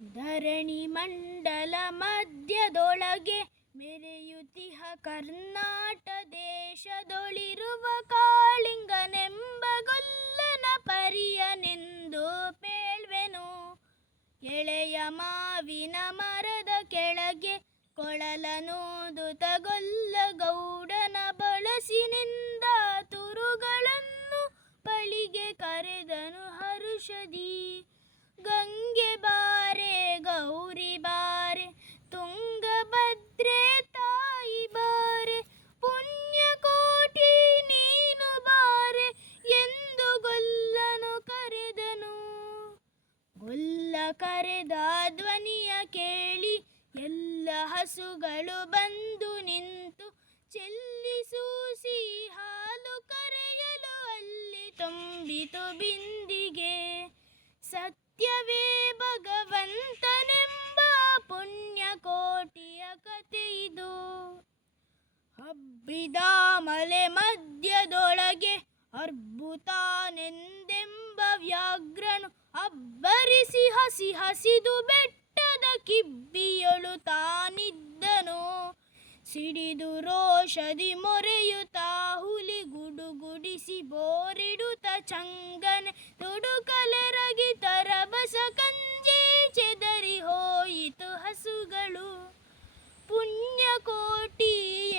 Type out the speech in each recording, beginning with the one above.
ಧರಣಿ ಮಂಡಲ ಮಧ್ಯದೊಳಗೆ ಮೆರೆಯುತಿಹ ಕರ್ನಾಟ ದೇಶದೊಳಿರುವ ಕಾಳಿಂಗನೆಂಬ ಗೊಲ್ಲನ ಪರಿಯನೆಂದು ಪೇಳ್ವೆನು. ಎಳೆಯ ಮಾವಿನ ಮರದ ಕೆಳಗೆ ಕೊಳಲನೂದುತ ಗೊಲ್ಲ ಗೌಡನ ಬಳಸಿನಿಂದ ತುರುಗಳನ್ನು ಬಳಿಗೆ ಕರೆದನು ಹರುಷದಿ. ಗಂಗೆ ಬಾರೆ ಗೌರಿ ಬಾರೆ ತುಂಗಭದ್ರೆ ತಾಯಿ ಬಾರೆ ಪುಣ್ಯಕೋಟಿ ನೀನು ಬಾರೆ ಎಂದು ಗೊಲ್ಲನು ಕರೆದನು. ಗೊಲ್ಲ ಕರೆದ ಧ್ವನಿಯ ಕೇಳಿ ಎಲ್ಲ ಹಸುಗಳು ಬಂದು ನಿಂತು ಚೆಲ್ಲಿಸೂಸಿ ಹಾಲು ಕರೆಯಲು ಅಲ್ಲಿ ತುಂಬಿತು ಬಿಂದಿಗೆ. ಸತ್ಯವೇ ಭಗವಂತನೆಂಬ ಪುಣ್ಯಕೋಟಿಯ ಕಥೆಯಿದು. ಹಬ್ಬಿದ ಮಲೆ ಮಧ್ಯದೊಳಗೆ ಅರ್ಬುತಾನೆಂದೆಂಬ ವ್ಯಾಘ್ರನು ಅಬ್ಬರಿಸಿ ಹಸಿ ಹಸಿದು ಬೆಟ್ಟದ ಕಿಬ್ಬಿಯೊಳು ತಾನಿದ್ದನು. ಸಿಡಿದು ರೋಷದಿ ಮೊರೆಯುತ್ತಾ ಹುಲಿ ಗುಡುಗುಡಿಸಿ ಬೋರಿಡುತ್ತ ಚಂಗನೆ ತುಡುಕಲೆರಗಿ ತರಬಸ ಕಂಜೆ ಚೆದರಿ ಹೋಯಿತು ಹಸುಗಳು. ಪುಣ್ಯಕೋಟಿ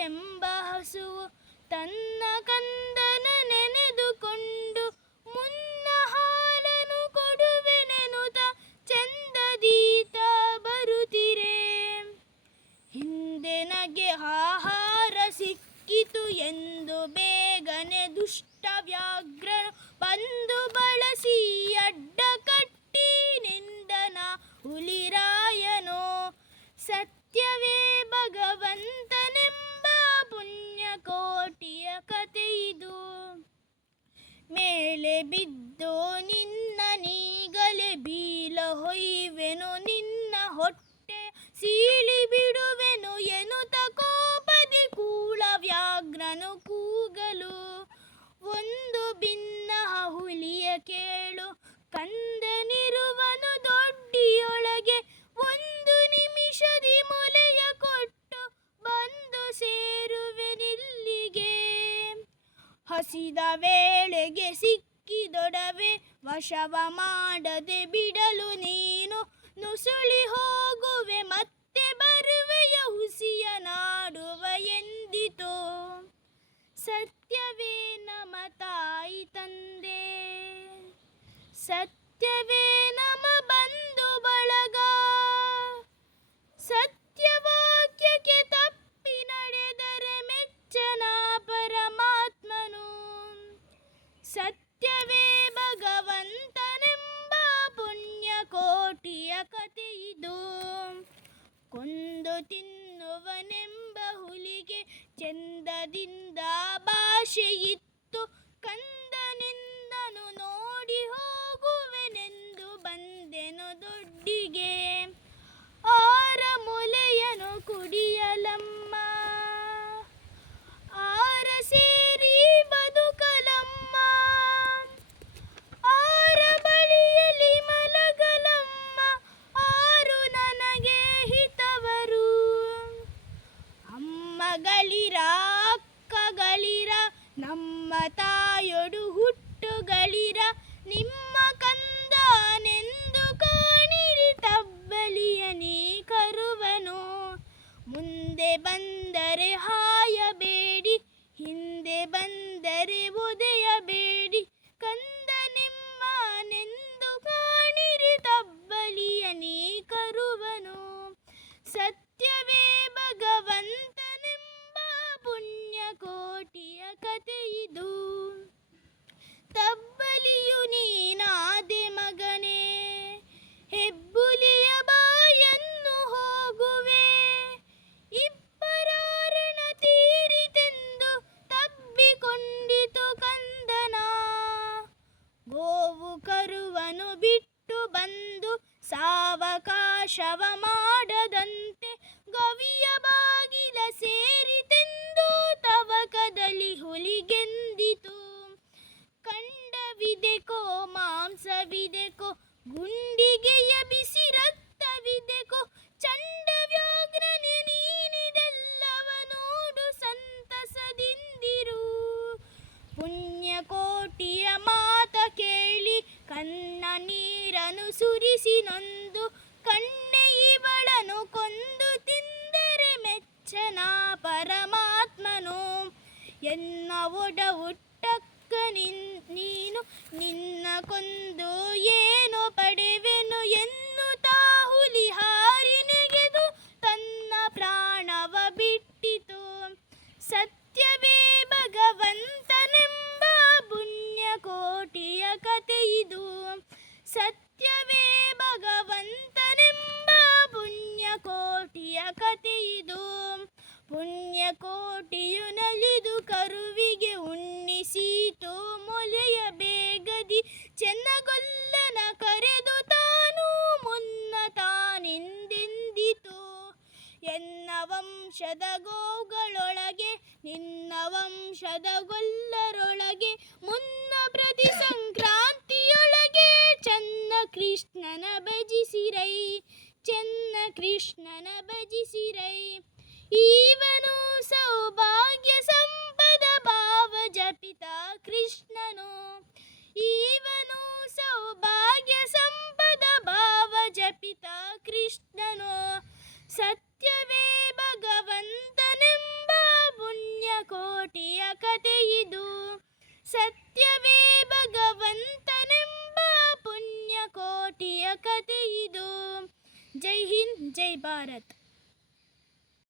ಎಂಬ ಹಸುವು ತನ್ನ ಕಂದನ ನೆನೆದುಕೊಂಡು ಮುನ್ನ ಹಾಲನು ಕೊಡುವೆನೆನುತ ಚಂದದೀತ ಬರುತ್ತಿರೆ. ಹಿಂದೆ ನಗೆ ಆಹಾರ ಸಿಕ್ಕಿತು ಎಂದು ಬೇಗನೆ ದುಷ್ಟ ವ್ಯಾಘ್ರನು ಬಂದು ಬಳಸಿ ಅಡ್ಡ ಕಟ್ಟಿ ನಿಂದನ ಹುಲಿರಾಯನು. ಸತ್ಯವೇ ಭಗವಂತನೆಂಬ ಪುಣ್ಯಕೋಟಿಯ ಕಥೆಯಿದು. ಮೇಲೆ ಬಿದ್ದು ನಿನ್ನ ನೀಗಲೆ ಬೀಲ ಹೊಯ್ವೆನು ನಿನ್ನ ಹೊಟ್ಟೆ ಸೀಳಿ ಬಿಡುವೆನು ಎನ್ನುತ್ತ ಕೋಪದಿ ಕೂಳ ವ್ಯಾಘ್ರನು ಕೂಗಲು. ಒಂದು ಭಿನ್ನ ಹುಲಿಯ ಕೇಳು ಕಂದನಿರುವನು ದೊಡ್ಡಿಯೊಳಗೆ ಒಂದು ನಿಮಿಷದಿ ಮೊಲೆಯ ಕೊಟ್ಟು ಬಂದು ಸೇರುವೆನಿಲ್ಲಿಗೆ. ಹಸಿದ ವೇಳೆಗೆ ಸಿಕ್ಕಿದೊಡವೆ ವಶವ ಮಾಡದೆ ಬಿಡಲು ನೀನು ನುಸುಳಿ ಹೋಗುವೆ ಮತ್ತೆ ಬರುವೆಯ ಹುಸಿಯ ನಾಡುವ ಎಂದಿತು. ಸತ್ಯವೇ ನಮ ತಾಯಿ ತಂದೆ, ಸತ್ಯವೇ ನಮ ಬಂಧು ಬಳಗ, ಸತ್ಯವಾಕ್ಯಕ್ಕೆ ತಪ್ಪಿ ನಡೆದರೆ ಮೆಚ್ಚನ ಪರಮಾತ್ಮನು. ಸತ್ಯವೇ ಭಗವಂತನೆಂಬ ಪುಣ್ಯಕೋಟಿಯ ಕಥೆಯಿದು. ಕೊಂದು ತಿನ್ನುವನೆಂಬ ಹುಲಿಗೆ ಚಂದದಿಂದ ಭಾಷೆಯಿತ್ತು. ಕಂದನಿಂದನು ನೋಡಿ ಹೋಗುವೆನೆಂದು ಬಂದೆನು ದೊಡ್ಡಿಗೆ. ಆರ ಮೊಲೆಯನು ಕುಡಿಯಲಮ್ಮ, ಆರ ಸೇರಿ ಬದುಕಲಮ್ಮ, ಆರ ಬಳಿಯಲ್ಲಿ ಮಲಗಲಮ್ಮ, ಆರು ನನಗೆ ಹಿತವರು. ಅಮ್ಮಗಳಿರ ಅಕ್ಕಗಳಿರ ನಮ್ಮ ತಾಯೊಡು ಹುಟ್ಟುಗಳಿರ ನಿಮ್ಮ ಕಂದನೆಂದು ಕಾಣಿರಿ ತಬ್ಬಲಿಯ ನೀ ಕರುವನು. ಮುಂದೆ ಬಂದರೆ ಹಾಯಬೇಡಿ, ಹಿಂದೆ ಬಂದರೆ ಒದೆಯಬೇಡಿ, ಕಂದ ನಿಮ್ಮನೆಂದು ಕಾಣಿರಿ ತಬ್ಬಲಿಯ ನೀ ಕರುವನು. ಸತ್ಯವೇ ಭಗವಂತನೆಂಬ ಪುಣ್ಯಕೋಟಿಯ ಕಥೆಯಿದು. ತಬ್ಬಲಿಯು ನೀನಾದೆ ಮಗನೇ, ಹೆಬ್ಬುಲಿಯ ಬಾಯನ್ನು ಹೋಗುವೆ. ಇಬ್ಬರಾರಣ ತೀರಿತೆಂದು ತಬ್ಬಿಕೊಂಡಿತು ಕಂದನ. ಗೋವು ಕರುವನು ಬಿಟ್ಟು ಬಂದು ಸಾವಕಾಶವ ಮಾಡದಂತೆ ಗವಿಯ ಬಾಗಿಲ ಸೇರಿತೆಂದು ತವಕದಲ್ಲಿ ಹುಲಿಗೆಂದಿತು. ಕಂಡವಿದೆಕೋ ಮಾಂಸವಿದೆಕೋ ಗುಂಡಿಗೆಯ ಬಿಸಿ ರಕ್ತ ನೊಂದು ಕಣ್ಣೆ ಇವಳನು ಕೊಂದು ತಿಂದರೆ ಮೆಚ್ಚನ ಪರಮಾತ್ಮನು. ಎನ್ನ ಒಡ ಹುಟ್ಟಕ್ಕ ನೀನು ನಿನ್ನ ಕೊಂದು ಏನು ಪಡೆವೆನು ಎನ್ನುತ್ತಾ ಹುಲಿ ಹಾರಿ ನೆಗೆದು ತನ್ನ ಪ್ರಾಣವ ಬಿಟ್ಟಿತು. ಸತ್ಯವೇ ಭಗವಂತನೆಂಬ ಪುಣ್ಯಕೋಟಿಯ ಕಥೆಯಿದು. ಸತ್ಯವೇ ಭಗವಂತನೆಂಬ ಪುಣ್ಯಕೋಟಿಯ ಕಥೆಯಿದು. ಪುಣ್ಯಕೋಟಿಯು ನಲಿದು ಕರುವಿಗೆ ಉಣ್ಣಿಸೀತು ಮೊಲೆಯ ಬೇಗದಿ ಚೆನ್ನಗೊಲ್ಲನ ಕರೆದು ತಾನು ಮುನ್ನ ತಾನೆಂದೆಂದಿತು. ಎನ್ನ ವಂಶದ ಗೋಗಳೊಳಗೆ ನಿನ್ನ ವಂಶದ ಗೊಲ್ಲರೊಳಗೆ ಮುನ್ನ ಪ್ರತಿ ಸಂಕ್ರಾಂತಿಯೊಳಗೆ ಚೆನ್ನ ಕೃಷ್ಣನ ಭಜಿಸಿರೈ, ಚೆನ್ನ ಕೃಷ್ಣನ ಭಜಿಸಿರೈ. ಈವನು ಸೌಭಾಗ್ಯ ಸಂಪದ ಭಾವ ಜಪಿತ ಕೃಷ್ಣನು. ಈವನು ಸೌಭಾಗ್ಯ ಸಂಪದ ಭಾವ ಜಪಿತ ಕೃಷ್ಣನು. ಸತ್ಯವೇ ಭಗವಂತನೆಂಬ ಪುಣ್ಯಕೋಟಿಯ ಕಥೆಯಿದು. ಸತ್ಯವೇ ಭಗವಂತನೆಂಬ ಪುಣ್ಯಕೋಟಿಯ ಕಥೆಯಿದು. ಜೈ ಹಿಂದ್, ಜೈ ಭಾರತ್.